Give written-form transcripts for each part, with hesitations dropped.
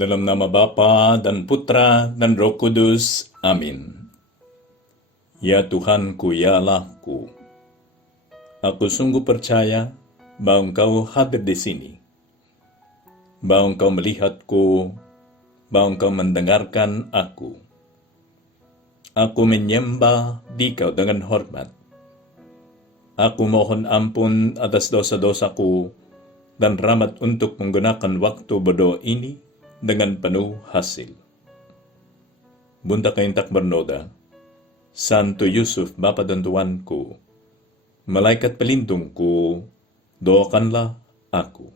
Dalam nama Bapa dan Putra dan Roh Kudus. Amin. Ya Tuhanku, ya Allahku, aku sungguh percaya bahwa Engkau hadir di sini, bahwa Engkau melihatku, bahwa Engkau mendengarkan aku. Aku menyembah Dikau dengan hormat. Aku mohon ampun atas dosa-dosaku dan rahmat untuk menggunakan waktu berdoa ini dengan penuh hasil. Bunda Kaintak bernoda, Santo Yusuf, Bapa dan Tuanku, malaikat pelindungku, doakanlah aku.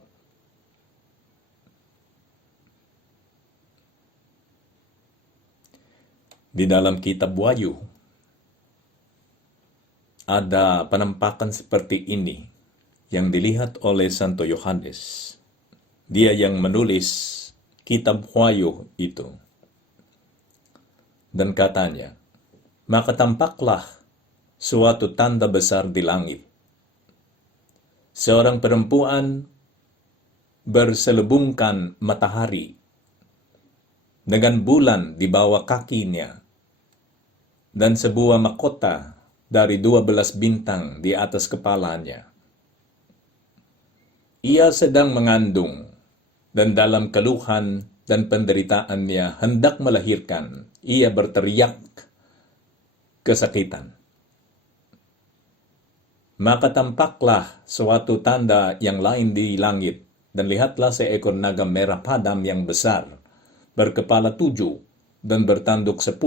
Di dalam kitab Wahyu, ada penampakan seperti ini yang dilihat oleh Santo Yohanes. Dia yang menulis kitab Wahyu itu. Dan katanya, maka tampaklah suatu tanda besar di langit. Seorang perempuan berselubungkan matahari dengan bulan di bawah kakinya dan sebuah mahkota dari 12 bintang di atas kepalanya. Ia sedang mengandung dan dalam keluhan dan penderitaannya hendak melahirkan. Ia berteriak kesakitan. Maka tampaklah suatu tanda yang lain di langit, dan lihatlah seekor naga merah padam yang besar, berkepala 7 dan bertanduk 10,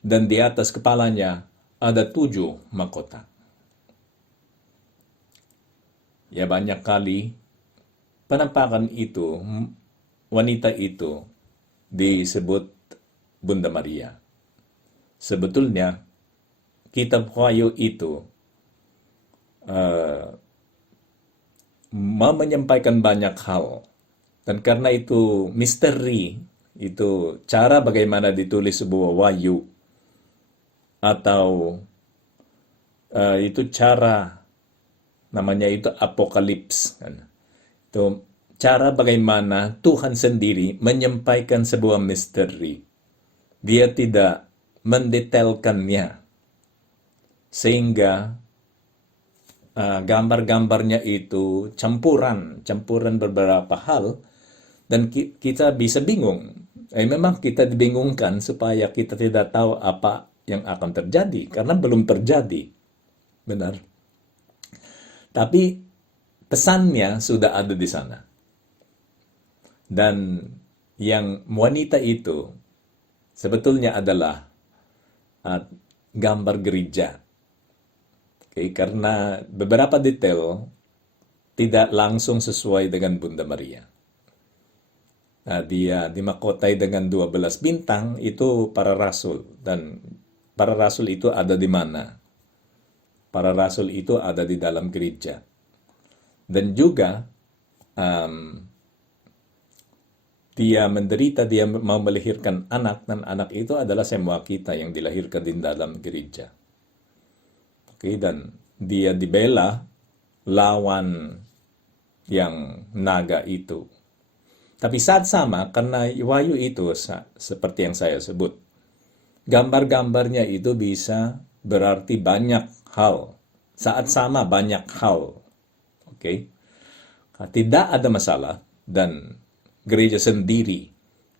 dan di atas kepalanya ada 7 mahkota. Ya, banyak kali penampakan itu, wanita itu disebut Bunda Maria. Sebetulnya kitab Wahyu itu mau menyampaikan banyak hal, dan karena itu misteri, itu cara bagaimana ditulis sebuah wahyu, atau itu cara namanya itu apokalips kan. Itu cara bagaimana Tuhan sendiri menyampaikan sebuah misteri. Dia tidak mendetailkannya sehingga gambar-gambarnya itu campuran beberapa hal, dan kita bisa bingung. Memang kita dibingungkan supaya kita tidak tahu apa yang akan terjadi, karena belum terjadi. Benar. Tapi pesannya sudah ada di sana. Dan yang wanita itu sebetulnya adalah gambar gereja. Karena beberapa detail tidak langsung sesuai dengan Bunda Maria. Dia dimakotai dengan 12 bintang, itu para rasul. Dan para rasul itu ada di mana? Para rasul itu ada di dalam gereja. Dan juga dia menderita, dia mau melahirkan anak, dan anak itu adalah semua kita yang dilahirkan di dalam gereja. Dan dia dibela lawan yang naga itu. Tapi saat sama, karena Wahyu itu seperti yang saya sebut, gambar-gambarnya itu bisa berarti banyak hal. Saat sama banyak hal. Tidak ada masalah, dan gereja sendiri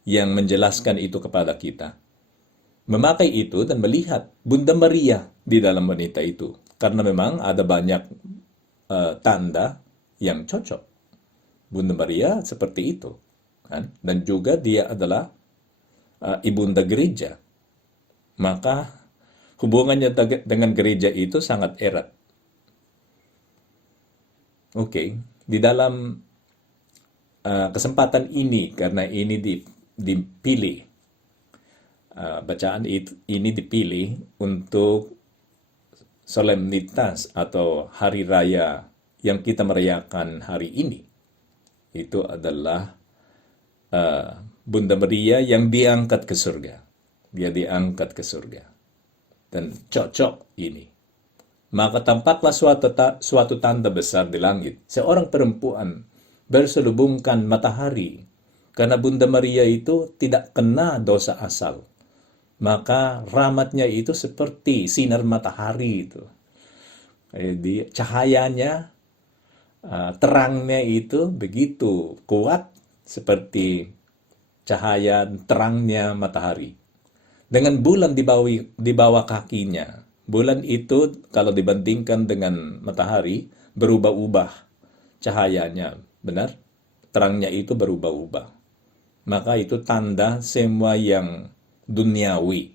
yang menjelaskan itu kepada kita. Memakai itu dan melihat Bunda Maria di dalam wanita itu. Karena memang ada banyak tanda yang cocok. Bunda Maria seperti itu. Kan? Dan juga dia adalah ibunda gereja. Maka hubungannya dengan gereja itu sangat erat. Di dalam kesempatan ini, karena ini dipilih, bacaan ini dipilih untuk solemnitas atau hari raya yang kita merayakan hari ini. Itu adalah Bunda Maria yang diangkat ke surga. Dia diangkat ke surga. Dan cocok ini. Maka tampaklah suatu tanda besar di langit. Seorang perempuan berselubungkan matahari Karena Bunda Maria itu tidak kena dosa asal. Maka rahmatnya itu seperti sinar matahari itu. Jadi cahayanya, terangnya itu begitu kuat seperti cahaya terangnya matahari. Dengan bulan di bawah kakinya. Bulan itu kalau dibandingkan dengan matahari berubah-ubah cahayanya. Benar? Terangnya itu berubah-ubah. Maka itu tanda semua yang duniawi.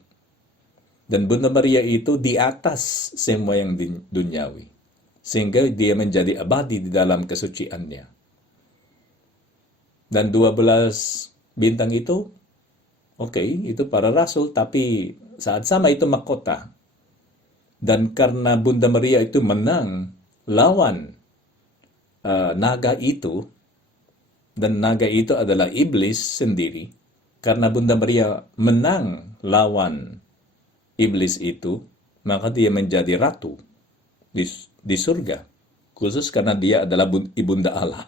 Dan Bunda Maria itu di atas semua yang duniawi. Sehingga dia menjadi abadi di dalam kesuciannya. Dan 12 bintang itu, oke, itu para rasul, tapi saat sama itu mahkota. Dan karena Bunda Maria itu menang lawan naga itu, dan naga itu adalah iblis sendiri, karena Bunda Maria menang lawan iblis itu, maka dia menjadi ratu di surga. Khusus karena dia adalah ibunda Allah.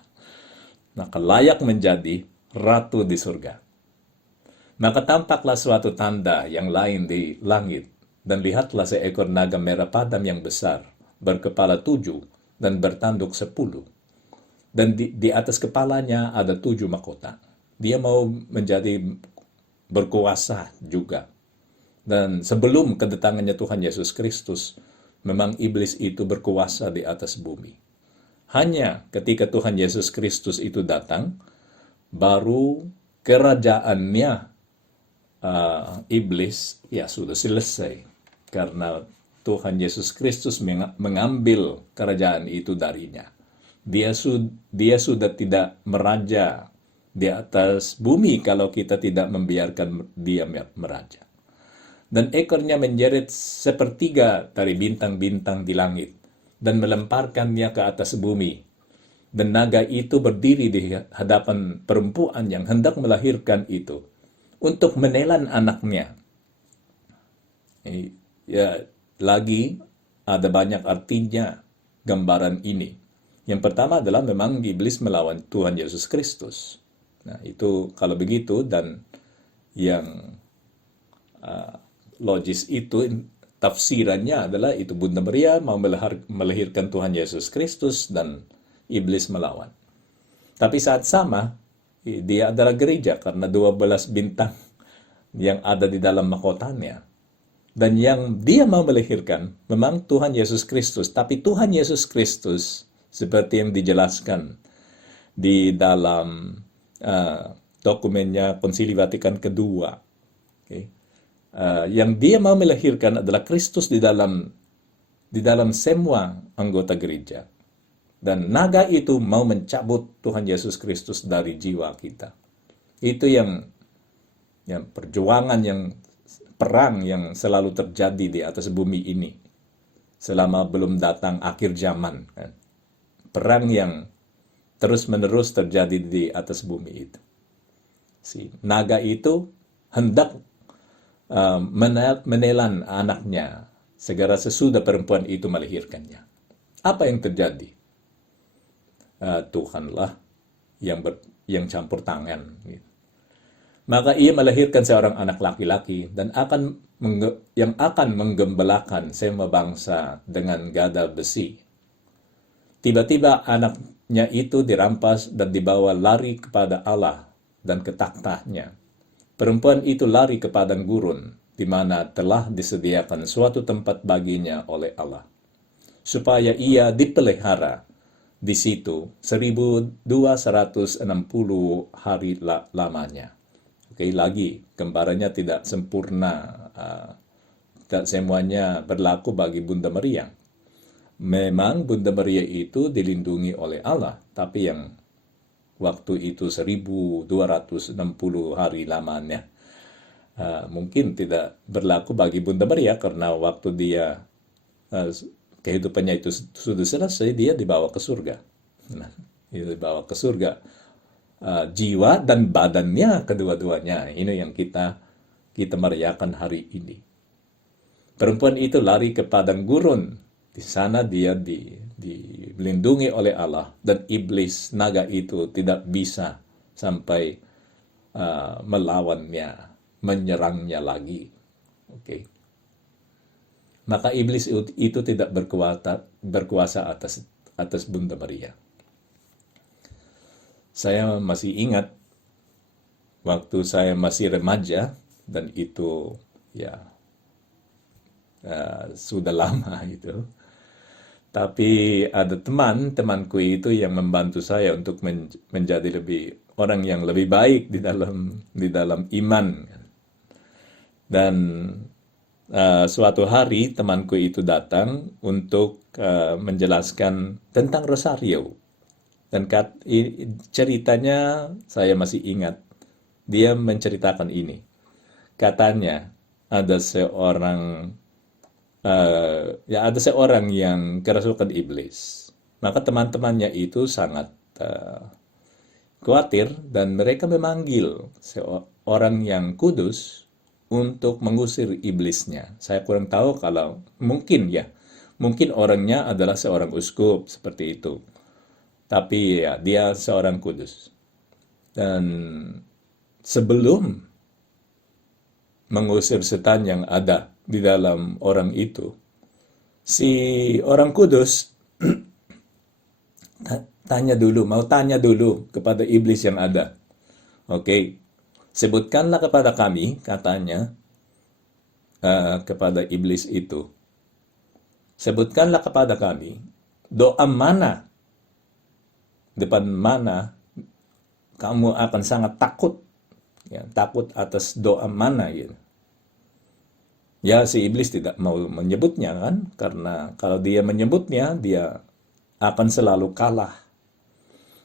Maka layak menjadi ratu di surga. Maka tampaklah suatu tanda yang lain di langit, dan lihatlah seekor naga merah padam yang besar, berkepala 7 dan bertanduk 10. Dan di atas kepalanya ada 7 mahkota. Dia mau menjadi berkuasa juga. Dan sebelum kedatangannya Tuhan Yesus Kristus, memang iblis itu berkuasa di atas bumi. Hanya ketika Tuhan Yesus Kristus itu datang, baru kerajaannya iblis ya sudah selesai. Karena Tuhan Yesus Kristus mengambil kerajaan itu darinya. Dia sudah tidak meraja di atas bumi kalau kita tidak membiarkan dia meraja. Dan ekornya menjerit sepertiga dari bintang-bintang di langit dan melemparkannya ke atas bumi. Dan naga itu berdiri di hadapan perempuan yang hendak melahirkan itu untuk menelan anaknya. Ya, lagi ada banyak artinya gambaran ini. Yang pertama adalah memang iblis melawan Tuhan Yesus Kristus. Nah, itu kalau begitu, dan yang logis itu tafsirannya adalah itu Bunda Maria mau melahirkan Tuhan Yesus Kristus dan iblis melawan. Tapi saat sama, dia adalah gereja karena 12 bintang yang ada di dalam mahkotanya. Dan yang dia mau melahirkan memang Tuhan Yesus Kristus. Tapi Tuhan Yesus Kristus, seperti yang dijelaskan di dalam dokumennya Konsili Vatikan kedua, okay? Yang dia mau melahirkan adalah Kristus di dalam semua anggota gereja. Dan naga itu mau mencabut Tuhan Yesus Kristus dari jiwa kita. Itu yang perjuangan, yang perang yang selalu terjadi di atas bumi ini selama belum datang akhir zaman, kan? Perang yang terus-menerus terjadi di atas bumi itu. Si naga itu hendak menelan anaknya segera sesudah perempuan itu melahirkannya. Apa yang terjadi? Tuhanlah yang campur tangan. Gitu. Maka ia melahirkan seorang anak laki-laki dan yang akan menggembalakan semua bangsa dengan gada besi. Tiba-tiba anaknya itu dirampas dan dibawa lari kepada Allah dan ke tahtanya. Perempuan itu lari ke padang gurun, di mana telah disediakan suatu tempat baginya oleh Allah, supaya ia dipelihara di situ 1260 hari lamanya. Oke, lagi gambarannya tidak sempurna, tidak semuanya berlaku bagi Bunda Maria. Memang Bunda Maria itu dilindungi oleh Allah, tapi yang waktu itu 1260 hari lamanya mungkin tidak berlaku bagi Bunda Maria, karena waktu dia kehidupannya itu sudah selesai, dia dibawa ke surga. Nah, dia dibawa ke surga, jiwa dan badannya kedua-duanya. Ini yang kita merayakan hari ini. Perempuan itu lari ke padang gurun. Di sana dia dilindungi oleh Allah, dan iblis naga itu tidak bisa sampai melawannya, menyerangnya lagi. Oke. Maka iblis itu tidak berkuasa atas Bunda Maria. Saya masih ingat waktu saya masih remaja, dan itu ya sudah lama itu. Tapi ada temanku itu yang membantu saya untuk menjadi orang yang lebih baik di dalam iman. Dan suatu hari temanku itu datang untuk menjelaskan tentang Rosario. Dan ceritanya saya masih ingat. Dia menceritakan ini. Katanya ada seorang yang kerasukan iblis. Maka teman-temannya itu sangat khawatir, dan mereka memanggil seorang yang kudus untuk mengusir iblisnya. Saya kurang tahu, kalau mungkin orangnya adalah seorang uskup seperti itu. Tapi ya, dia seorang kudus. Dan sebelum mengusir setan yang ada di dalam orang itu, si orang kudus mau tanya dulu kepada iblis yang ada. Oke, sebutkanlah kepada kami, katanya kepada iblis itu. Sebutkanlah kepada kami doa mana, depan mana kamu akan sangat takut. Ya, takut atas doa mana gitu. Ya, si iblis tidak mau menyebutnya kan, karena kalau dia menyebutnya, dia akan selalu kalah.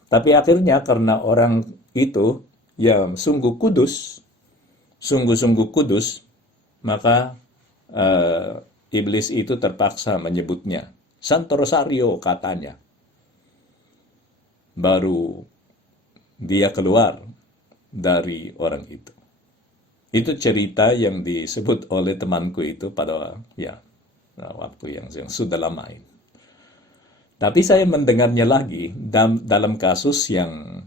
Tapi akhirnya karena orang itu yang sungguh kudus, maka iblis itu terpaksa menyebutnya. Santo Rosario, katanya. Baru dia keluar dari orang itu. Itu cerita yang disebut oleh temanku itu pada waktu yang sudah lama ini. Tapi saya mendengarnya lagi dalam kasus yang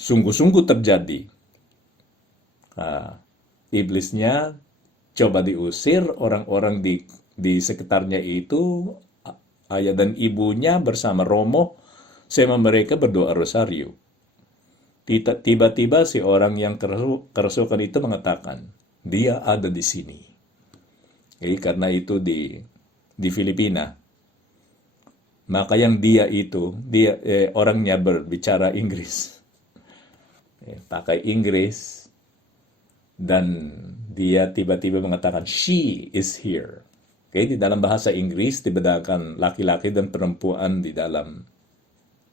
sungguh-sungguh terjadi. Iblisnya coba diusir, orang-orang di sekitarnya itu, ayah dan ibunya bersama Romo, sama mereka berdoa Rosario. Tiba-tiba si orang yang kerasukan itu mengatakan, dia ada di sini. Karena itu di Filipina. Maka yang dia orangnya berbicara Inggris. Pakai Inggris. Dan dia tiba-tiba mengatakan, she is here. Di dalam bahasa Inggris dibedakan laki-laki dan perempuan di dalam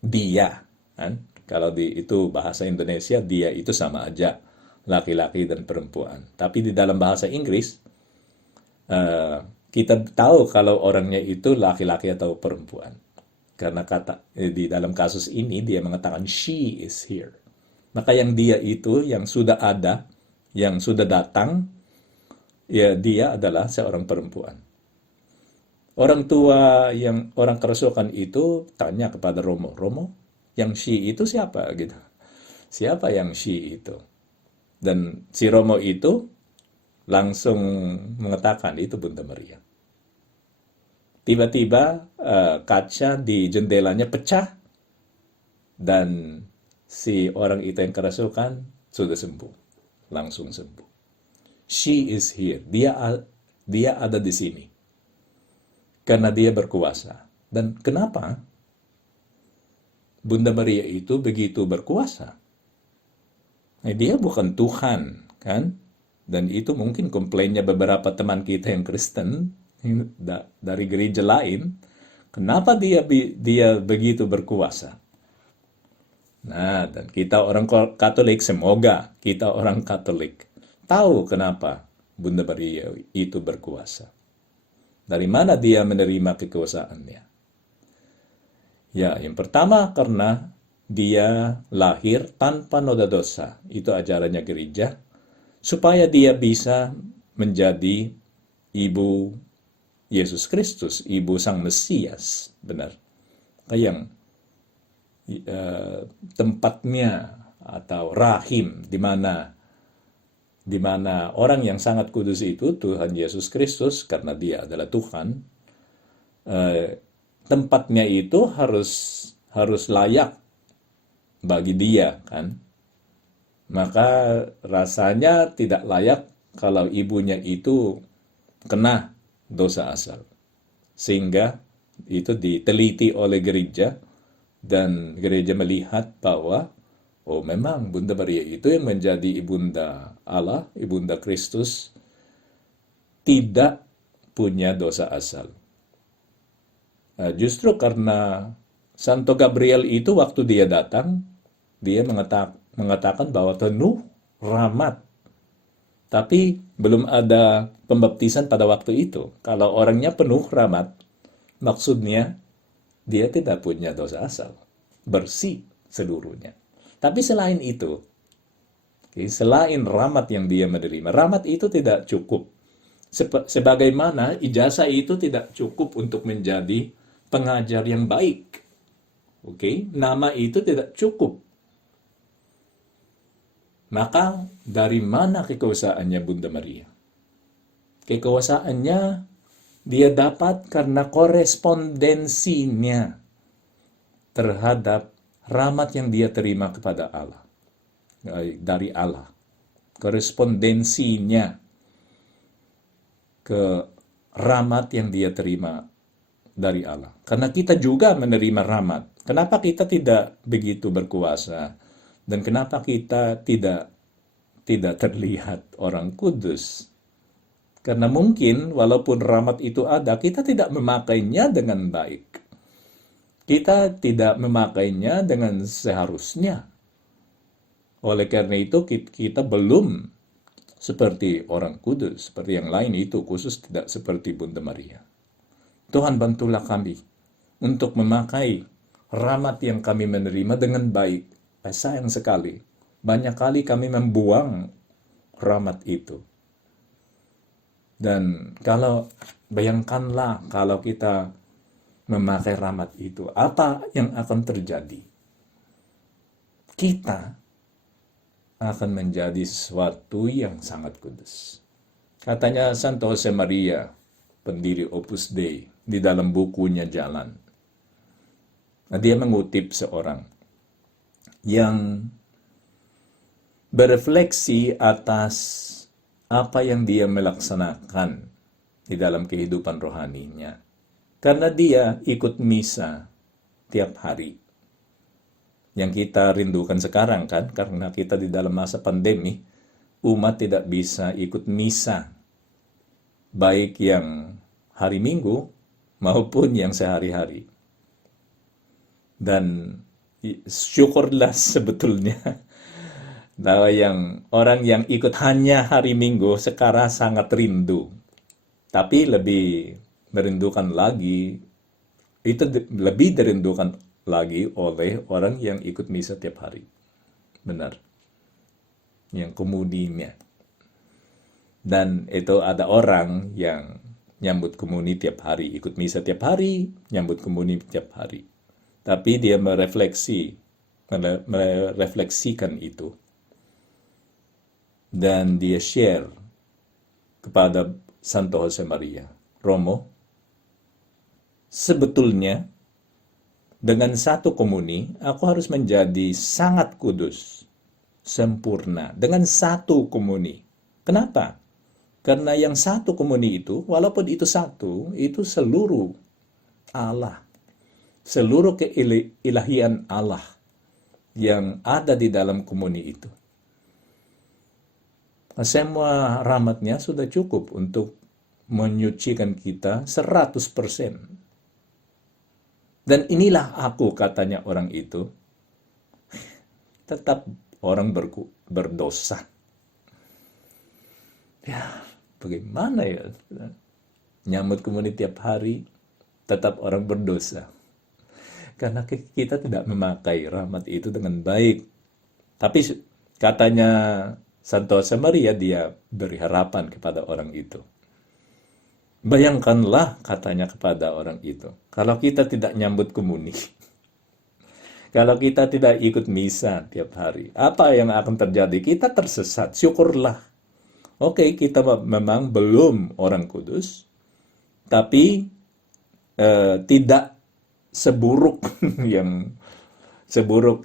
dia. Kan? Kalau itu bahasa Indonesia, dia itu sama aja, laki-laki dan perempuan. Tapi di dalam bahasa Inggris, kita tahu kalau orangnya itu laki-laki atau perempuan. Karena di dalam kasus ini, dia mengatakan, she is here. Maka yang dia itu, yang sudah ada, yang sudah datang, ya dia adalah seorang perempuan. Orang tua yang orang kerasukan itu tanya kepada Romo, yang she itu siapa gitu? Siapa yang she itu? Dan si Romo itu langsung mengatakan itu Bunda Maria. Tiba-tiba kaca di jendelanya pecah, dan si orang itu yang kerasukan sudah sembuh, langsung sembuh. She is here. Dia ada di sini karena dia berkuasa. Dan kenapa Bunda Maria itu begitu berkuasa? Dia bukan Tuhan, kan? Dan itu mungkin komplainnya beberapa teman kita yang Kristen dari gereja lain. Kenapa dia begitu berkuasa? Nah, dan kita orang Katolik, semoga kita orang Katolik tahu kenapa Bunda Maria itu berkuasa. Dari mana dia menerima kekuasaannya? Ya, yang pertama karena dia lahir tanpa noda dosa. Itu ajarannya gereja. Supaya dia bisa menjadi ibu Yesus Kristus, ibu Sang Mesias. Benar. Yang tempatnya atau rahim, di mana orang yang sangat kudus itu Tuhan Yesus Kristus, karena dia adalah Tuhan, tempatnya itu harus layak bagi dia, kan? Maka rasanya tidak layak kalau ibunya itu kena dosa asal. Sehingga itu diteliti oleh gereja, dan gereja melihat bahwa oh memang Bunda Maria itu yang menjadi ibunda Allah, ibunda Kristus, tidak punya dosa asal. Justru karena Santo Gabriel itu waktu dia datang, dia mengatakan bahwa penuh rahmat. Tapi belum ada pembaptisan pada waktu itu. Kalau orangnya penuh rahmat, maksudnya dia tidak punya dosa asal. Bersih seluruhnya. Tapi selain itu, selain rahmat yang dia menerima, rahmat itu tidak cukup. Sebagaimana ijazah itu tidak cukup untuk menjadi pengajar yang baik. Nama itu tidak cukup. Maka dari mana kekuasaannya Bunda Maria? Kekuasaannya dia dapat karena korespondensinya terhadap rahmat yang dia terima kepada Allah. Dari Allah. Korespondensinya ke rahmat yang dia terima dari Allah. Karena kita juga menerima rahmat. Kenapa kita tidak begitu berkuasa? Dan kenapa kita tidak terlihat orang kudus? Karena mungkin walaupun rahmat itu ada, kita tidak memakainya dengan baik. Kita tidak memakainya dengan seharusnya. Oleh karena itu kita belum seperti orang kudus, seperti yang lain itu, khusus tidak seperti Bunda Maria. Tuhan bantulah kami untuk memakai rahmat yang kami menerima dengan baik. Sayang sekali, banyak kali kami membuang rahmat itu. Dan bayangkanlah kalau kita memakai rahmat itu, apa yang akan terjadi? Kita akan menjadi sesuatu yang sangat kudus. Katanya Santo Josemaria, pendiri Opus Dei, di dalam bukunya Jalan. Dia mengutip seorang yang berefleksi atas apa yang dia melaksanakan di dalam kehidupan rohaninya. Karena dia ikut misa tiap hari. Yang kita rindukan sekarang kan, karena kita di dalam masa pandemi, umat tidak bisa ikut misa. Baik yang hari Minggu maupun yang sehari-hari. Dan syukurlah sebetulnya bahwa orang yang ikut hanya hari Minggu sekarang sangat rindu. Tapi lebih merindukan lagi, itu lebih dirindukan lagi oleh orang yang ikut misa tiap hari. Benar. Yang komuninya. Dan itu ada orang yang nyambut komuni tiap hari, ikut misa tiap hari, nyambut komuni tiap hari. Tapi dia merefleksikan itu. Dan dia share kepada Santo Josemaria. Romo, sebetulnya dengan satu komuni, aku harus menjadi sangat kudus, sempurna, dengan satu komuni. Kenapa? Karena yang satu komuni itu, walaupun itu satu, itu seluruh Allah. Seluruh keilahian Allah yang ada di dalam komuni itu. Semua rahmatnya sudah cukup untuk menyucikan kita 100%. Dan inilah aku, katanya orang itu. Tetap orang berdosa. Ya, bagaimana ya? Nyambut komuni tiap hari, tetap orang berdosa. Karena kita tidak memakai rahmat itu dengan baik. Tapi katanya Santo Josemaria, dia beri harapan kepada orang itu. Bayangkanlah, katanya kepada orang itu, kalau kita tidak nyambut komuni, Kalau kita tidak ikut misa tiap hari, apa yang akan terjadi? Kita tersesat. Syukurlah. Oke, kita memang belum orang kudus, tapi tidak seburuk yang seburuk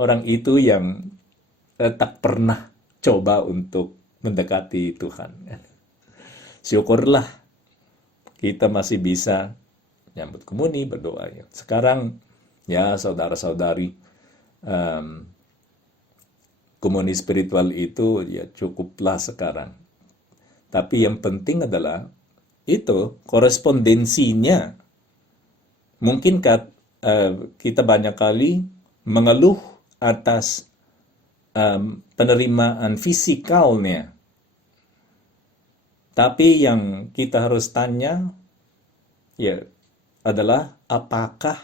orang itu yang tak pernah coba untuk mendekati Tuhan. Syukurlah kita masih bisa nyambut komuni, berdoa. Sekarang ya saudara-saudari, komuni spiritual itu ya cukuplah sekarang. Tapi yang penting adalah itu korespondensinya. Mungkin kita banyak kali mengeluh atas penerimaan fisikalnya. Tapi yang kita harus tanya ya adalah apakah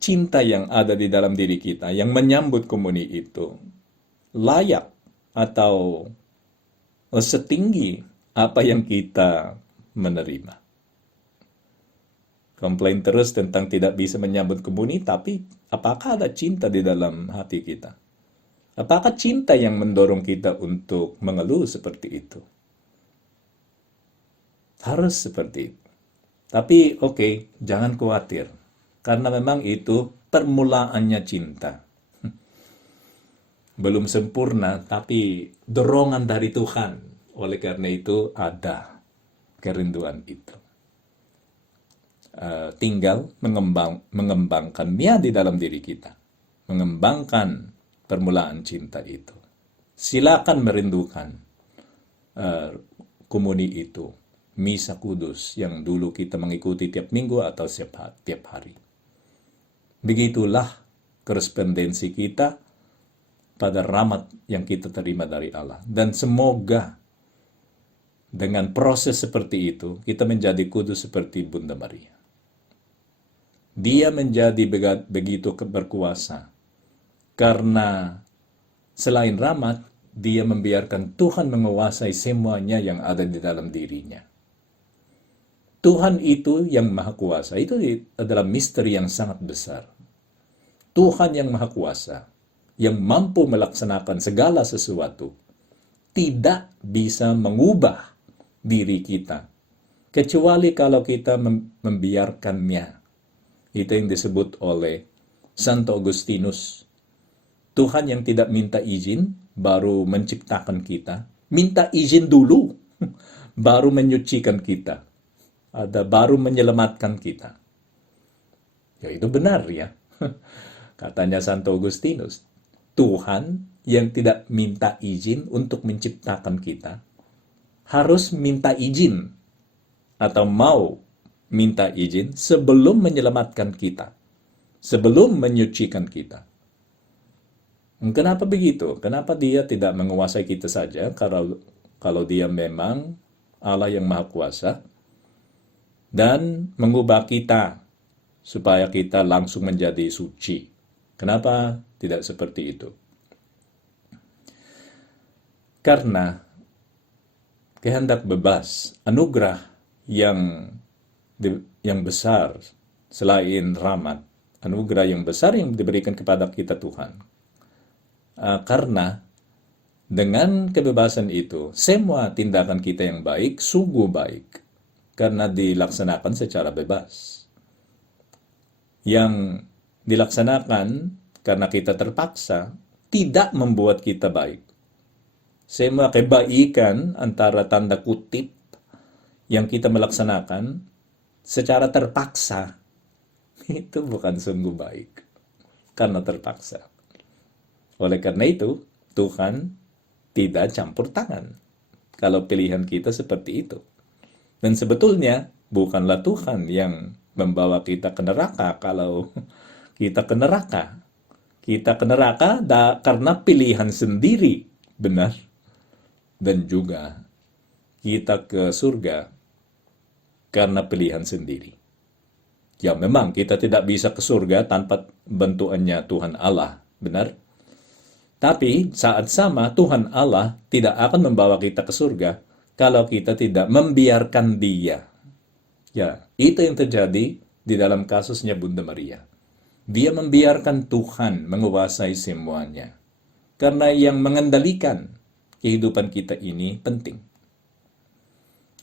cinta yang ada di dalam diri kita yang menyambut komuni itu layak atau setinggi apa yang kita menerima. Komplain terus tentang tidak bisa menyambut komuni, tapi apakah ada cinta di dalam hati kita? Apakah cinta yang mendorong kita untuk mengeluh seperti itu? Harus seperti itu. Tapi oke, jangan khawatir. Karena memang itu permulaannya cinta. Belum sempurna, tapi dorongan dari Tuhan. Oleh karena itu ada kerinduan itu. Tinggal mengembangkannya di dalam diri kita. Mengembangkan permulaan cinta itu. Silakan merindukan komuni itu. Misa kudus yang dulu kita mengikuti tiap minggu atau tiap hari. Begitulah korespondensi kita pada rahmat yang kita terima dari Allah. Dan semoga dengan proses seperti itu, kita menjadi kudus seperti Bunda Maria. Dia menjadi begitu berkuasa. Karena selain rahmat, dia membiarkan Tuhan menguasai semuanya yang ada di dalam dirinya. Tuhan itu yang maha kuasa. Itu adalah misteri yang sangat besar. Tuhan yang maha kuasa, yang mampu melaksanakan segala sesuatu, tidak bisa mengubah diri kita, kecuali kalau kita membiarkannya. Itu yang disebut oleh Santo Agustinus. Tuhan yang tidak minta izin, baru menciptakan kita. Minta izin dulu, baru menyucikan kita. Baru menyelamatkan kita. Ya itu benar ya. Katanya Santo Agustinus. Tuhan yang tidak minta izin untuk menciptakan kita, harus minta izin atau mau minta izin sebelum menyelamatkan kita, sebelum menyucikan kita. Kenapa begitu? Kenapa dia tidak menguasai kita saja kalau dia memang Allah yang Maha Kuasa dan mengubah kita supaya kita langsung menjadi suci? Kenapa tidak seperti itu? Karena kehendak bebas, anugerah yang besar selain rahmat, anugerah yang besar yang diberikan kepada kita Tuhan. Karena dengan kebebasan itu, semua tindakan kita yang baik, sungguh baik, karena dilaksanakan secara bebas. Yang dilaksanakan karena kita terpaksa, tidak membuat kita baik. Semua kebaikan antara tanda kutip yang kita melaksanakan secara terpaksa, itu bukan sungguh baik, karena terpaksa. Oleh karena itu, Tuhan tidak campur tangan kalau pilihan kita seperti itu. Dan sebetulnya, bukanlah Tuhan yang membawa kita ke neraka kalau kita ke neraka. Kita ke neraka karena pilihan sendiri, benar. Dan juga kita ke surga karena pilihan sendiri. Ya memang kita tidak bisa ke surga tanpa bantuannya Tuhan Allah, benar? Tapi saat sama Tuhan Allah tidak akan membawa kita ke surga kalau kita tidak membiarkan Dia. Ya, itu yang terjadi di dalam kasusnya Bunda Maria. Dia membiarkan Tuhan menguasai semuanya. Karena yang mengendalikan kehidupan kita ini penting.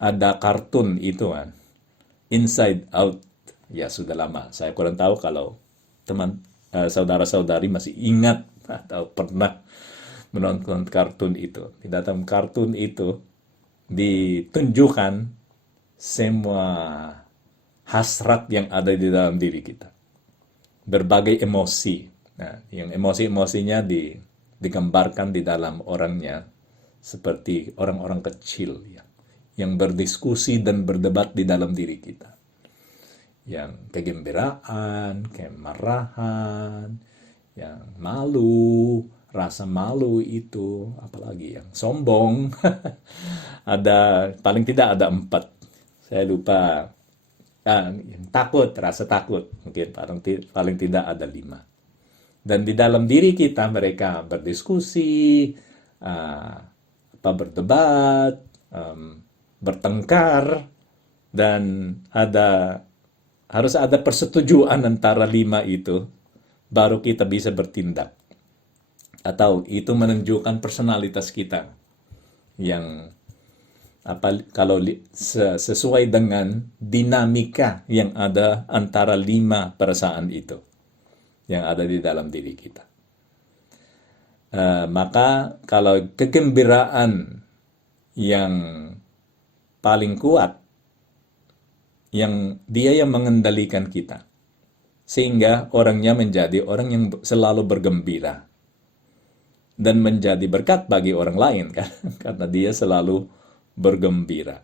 Ada kartun itu kan, Inside Out. Ya sudah lama, saya kurang tahu kalau saudara-saudari masih ingat atau pernah menonton kartun itu. Di dalam kartun itu ditunjukkan semua hasrat yang ada di dalam diri kita. Berbagai emosi. Nah, yang emosi-emosinya digambarkan di dalam orangnya seperti orang-orang kecil ya, yang berdiskusi dan berdebat di dalam diri kita. Yang kegembiraan, kemarahan, yang malu, rasa malu itu, apalagi yang sombong. Paling tidak ada 4. Saya lupa. Yang takut, rasa takut. Mungkin paling tidak ada 5. Dan di dalam diri kita mereka berdiskusi, berdebat, bertengkar, dan harus ada persetujuan antara 5 itu, baru kita bisa bertindak. Atau itu menunjukkan personalitas kita yang kalau sesuai dengan dinamika yang ada antara 5 perasaan itu yang ada di dalam diri kita. Maka kalau kegembiraan yang paling kuat, dia yang mengendalikan kita, sehingga orangnya menjadi orang yang selalu bergembira dan menjadi berkat bagi orang lain kan, karena dia selalu bergembira.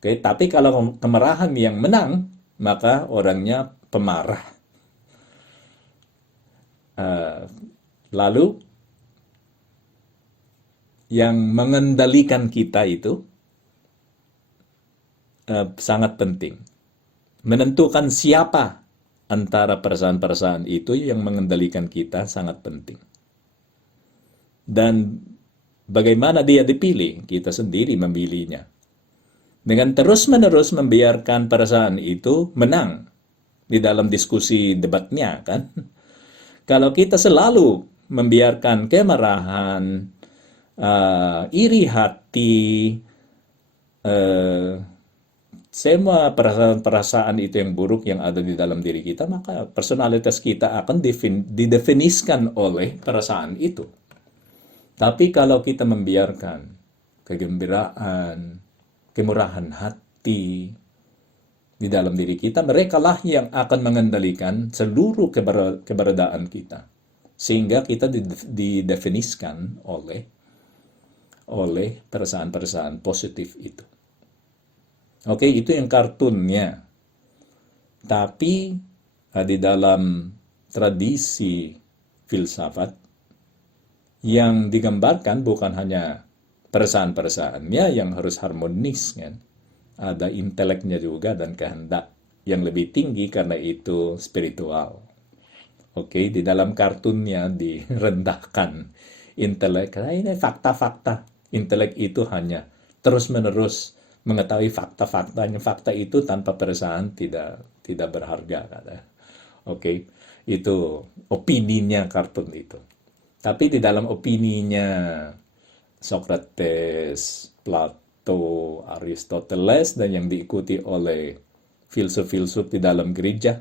Oke, tapi kalau kemarahan yang menang, maka orangnya pemarah. Lalu yang mengendalikan kita itu sangat penting. Menentukan siapa antara perasaan-perasaan itu yang mengendalikan kita sangat penting. Dan bagaimana dia dipilih? Kita sendiri memilihnya. Dengan terus-menerus membiarkan perasaan itu menang di dalam diskusi debatnya kan. Kalau kita selalu membiarkan kemarahan, iri hati, semua perasaan-perasaan itu yang buruk yang ada di dalam diri kita, maka personalitas kita akan didefiniskan oleh perasaan itu. Tapi kalau kita membiarkan kegembiraan, kemurahan hati di dalam diri kita, merekalah yang akan mengendalikan seluruh keberadaan kita. Sehingga kita didefiniskan oleh perasaan-perasaan positif itu. Oke, itu yang kartunnya. Tapi di dalam tradisi filsafat yang digambarkan bukan hanya perasaan-perasaannya yang harus harmonis kan. Ada inteleknya juga dan kehendak yang lebih tinggi karena itu spiritual. Oke, di dalam kartunnya direndahkan intelek. Karena ini fakta-fakta. Intelek itu hanya terus-menerus mengetahui fakta-faktanya. Fakta itu tanpa perasaan tidak berharga. Oke, itu opininya kartun itu. Tapi di dalam opininya Socrates, Plato, Aristoteles, dan yang diikuti oleh filsuf-filsuf di dalam gereja,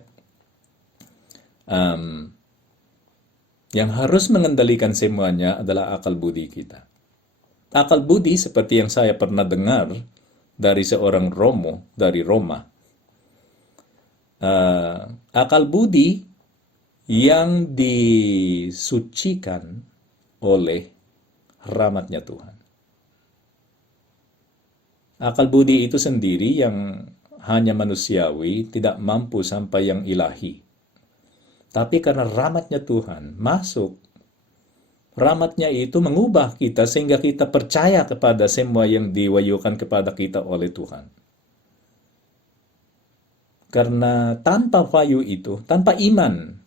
yang harus mengendalikan semuanya adalah akal budi kita. Akal budi seperti yang saya pernah dengar dari seorang Romo dari Roma. Akal budi yang disucikan oleh rahmatnya Tuhan. Akal budi itu sendiri yang hanya manusiawi, tidak mampu sampai yang ilahi. Tapi karena rahmatnya Tuhan masuk, rahmatnya itu mengubah kita sehingga kita percaya kepada semua yang diwahyukan kepada kita oleh Tuhan. Karena tanpa wahyu itu, tanpa iman,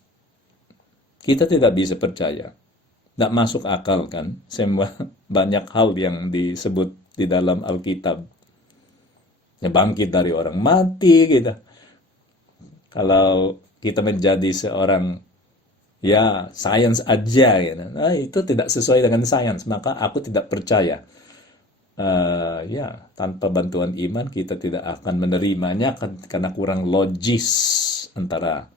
kita tidak bisa percaya. Tidak masuk akal kan, semua banyak hal yang disebut di dalam Alkitab. Ya, bangkit dari orang mati, gitu. Kalau kita menjadi seorang ya sains aja, gitu. Itu tidak sesuai dengan sains, maka aku tidak percaya. Ya, tanpa bantuan iman kita tidak akan menerimanya karena kurang logis antara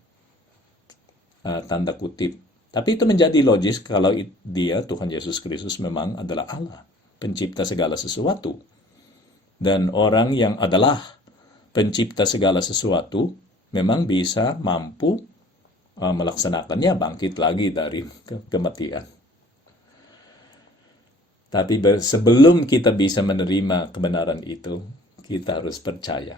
tanda kutip. Tapi itu menjadi logis kalau dia, Tuhan Yesus Kristus, memang adalah Allah, pencipta segala sesuatu. Dan orang yang adalah pencipta segala sesuatu memang bisa mampu melaksanakannya, bangkit lagi dari kematian. Tapi sebelum kita bisa menerima kebenaran itu, kita harus percaya.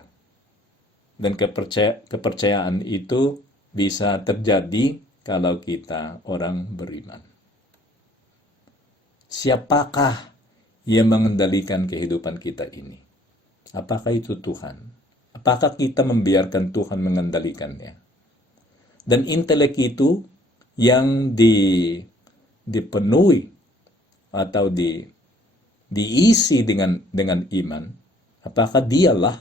Dan kepercayaan itu bisa terjadi kalau kita orang beriman. Siapakah yang mengendalikan kehidupan kita ini? Apakah itu Tuhan? Apakah kita membiarkan Tuhan mengendalikannya? Dan intelek itu yang dipenuhi atau diisi dengan iman, apakah dialah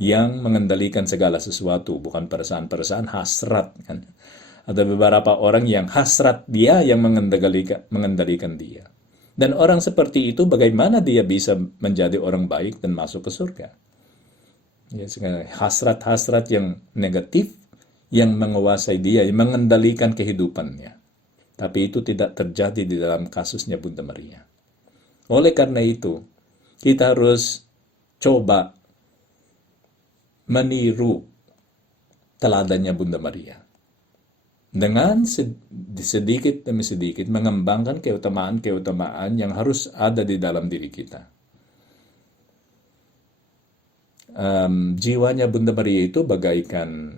yang mengendalikan segala sesuatu, bukan perasaan-perasaan, hasrat kan? Ada beberapa orang yang hasrat dia yang mengendalikan dia. Dan orang seperti itu bagaimana dia bisa menjadi orang baik dan masuk ke surga? Ya, hasrat-hasrat yang negatif yang menguasai dia, yang mengendalikan kehidupannya. Tapi itu tidak terjadi di dalam kasusnya Bunda Maria. Oleh karena itu, kita harus coba meniru teladannya Bunda Maria. Dengan sedikit demi sedikit mengembangkan keutamaan-keutamaan yang harus ada di dalam diri kita. Jiwanya Bunda Maria itu bagaikan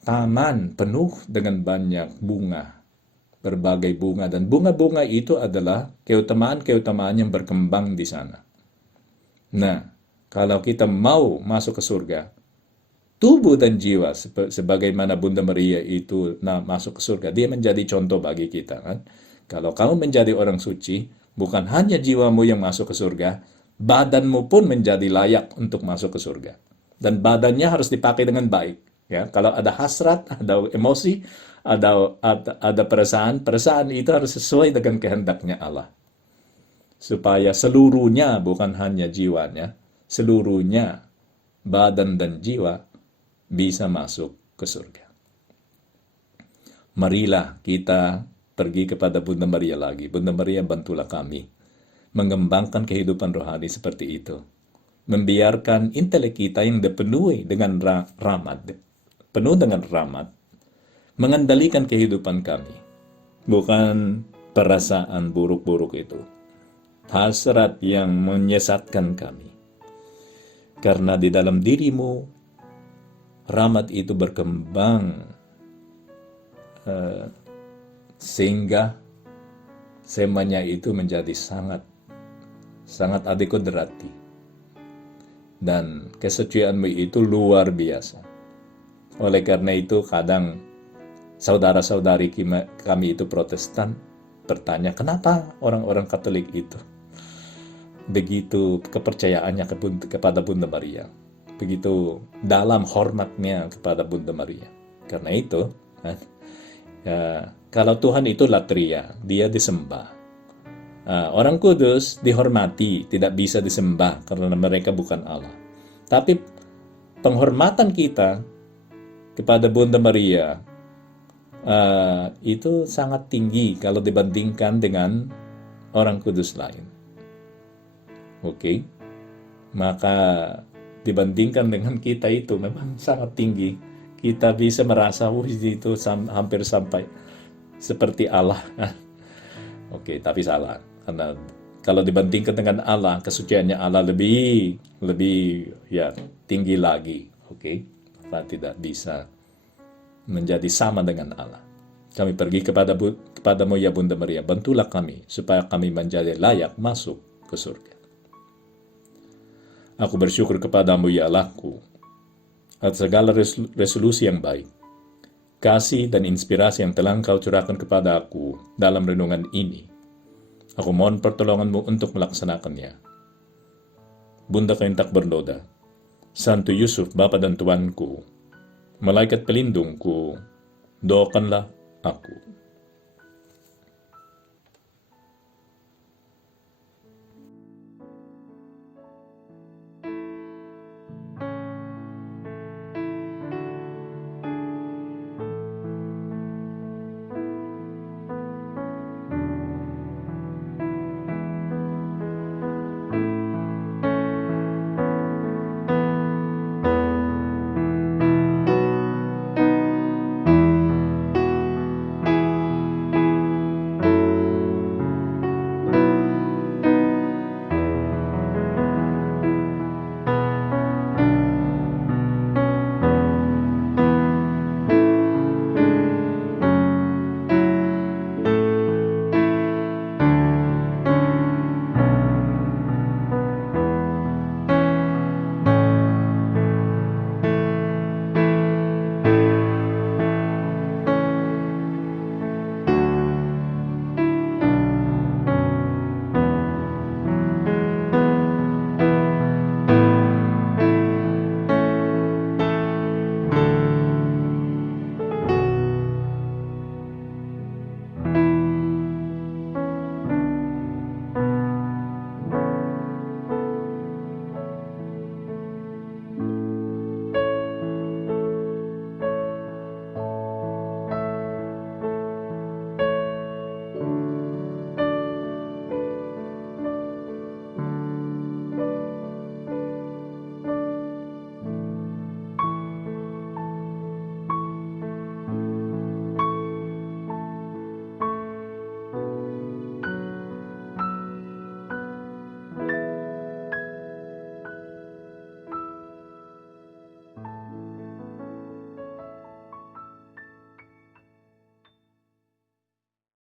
taman penuh dengan banyak bunga, berbagai bunga, dan bunga-bunga itu adalah keutamaan-keutamaan yang berkembang di sana. Nah, kalau kita mau masuk ke surga, tubuh dan jiwa sebagaimana Bunda Maria itu masuk ke surga, dia menjadi contoh bagi kita kan. Kalau kamu menjadi orang suci, bukan hanya jiwamu yang masuk ke surga, badanmu pun menjadi layak untuk masuk ke surga. Dan badannya harus dipakai dengan baik. Ya, kalau ada hasrat, ada emosi, ada perasaan itu harus sesuai dengan kehendaknya Allah. Supaya seluruhnya, bukan hanya jiwanya, seluruhnya, badan dan jiwa, bisa masuk ke surga. Marilah kita pergi kepada Bunda Maria lagi. Bunda Maria, bantulah kami mengembangkan kehidupan rohani seperti itu. Membiarkan intelek kita yang dipenuhi dengan rahmat, penuh dengan rahmat, mengendalikan kehidupan kami. Bukan perasaan buruk-buruk itu. Hasrat yang menyesatkan kami. Karena di dalam dirimu, rahmat itu berkembang sehingga semuanya itu menjadi sangat adikodrati. Dan kesucianmu itu luar biasa. Oleh karena itu kadang saudara-saudari kami itu Protestan bertanya, kenapa orang-orang Katolik itu begitu kepercayaannya kepada Bunda Maria, begitu dalam hormatnya kepada Bunda Maria. Karena itu kalau Tuhan itu latria, dia disembah. Orang kudus dihormati, tidak bisa disembah karena mereka bukan Allah. Tapi penghormatan kita kepada Bunda Maria itu sangat tinggi kalau dibandingkan dengan orang kudus lain. Oke? Maka dibandingkan dengan kita itu memang sangat tinggi. Kita bisa merasa, itu hampir sampai seperti Allah. Oke, tapi salah. Karena kalau dibandingkan dengan Allah, kesuciannya Allah lebih ya tinggi lagi. Oke? Kita tidak bisa menjadi sama dengan Allah. Kami pergi kepadamu ya Bunda Maria, bantulah kami supaya kami menjadi layak masuk ke surga. Aku bersyukur kepadamu ya Allahku atas segala resolusi yang baik, kasih dan inspirasi yang telah Engkau curahkan kepada aku dalam renungan ini. Aku mohon pertolonganmu untuk melaksanakannya. Bunda Kaintak Bernoda, Santo Yusuf, Bapa dan Tuanku, Malaikat pelindungku, doakanlah aku.